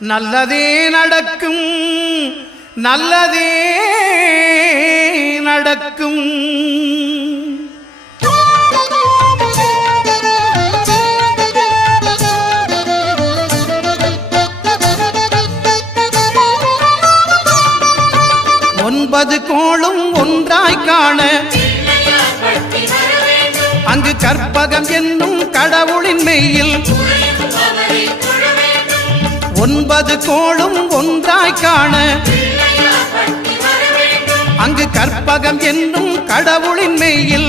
நல்லதே நடக்கும் நல்லதே நடக்கும். ஒன்பது கோளும் ஒன்றாய் காண அங்கு கற்பகம் என்னும் கடவுளின் மெய்யில் ஒன்பது கோளும் ஒன்றாய் காண அங்கு கற்பகம் என்னும் கடவுளின் மெய்யில்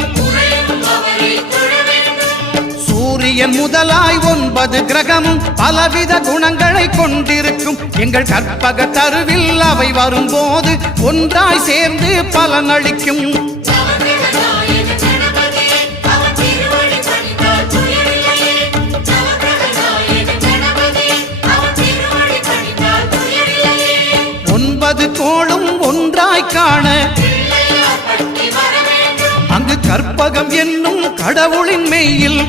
சூரியன் முதலாய் 9 கிரகமும் பலவித குணங்களை கொண்டிருக்கும். எங்கள் கற்பக தருவில் அவை வரும்போது ஒன்றாய் சேர்ந்து பலனளிக்கும். ஒன்பது கோளும் ஒன்றாய் காண அங்கு கற்பகம் என்னும் கடவுளின் மெய்யில்